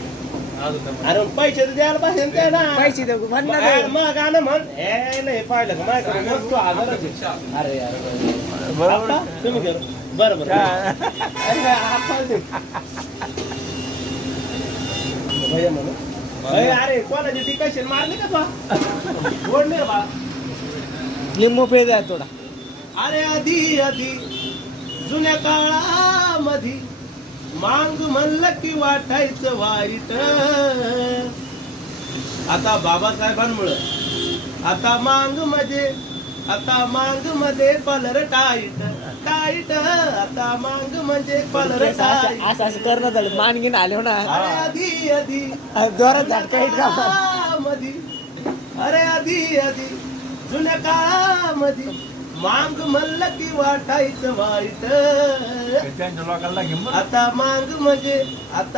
अरे पैसे तर द्यायला पाहिजे ना त्याला. पैसे देऊ म्हण ना अरे देऊ. मग गाणं म्हण हे नाही पाहिलं का माझ्याकडे वस्तू आजारच आहे. अरे यार बरोबर. आप्पा, तुम्ही करा. बरं बरं अरे आप्पा दे. भैया म्हणू. अरे कोणाची टिकाशन मारली का बा गोड नाही बा. लिंबू पिळ द्या थोडा. अरे आधी आधी जुन्या काळामधी मांग म्हणलं की वाटायचं वाईट. आता बाबासाहेबांमुळं आता मांग मध्ये कलर टाईट टाईट. आता मांग म्हणजे कलर टाईट. असं असं करणं झालं मानगीन आले ना. अरे आधी आधी जोरात झटका हिट का काळामध्ये अरे आधी आधी जुन्या काळामध्ये मांग म्हणलं की वाटायचं वाईट. आता मांग म्हणजे आता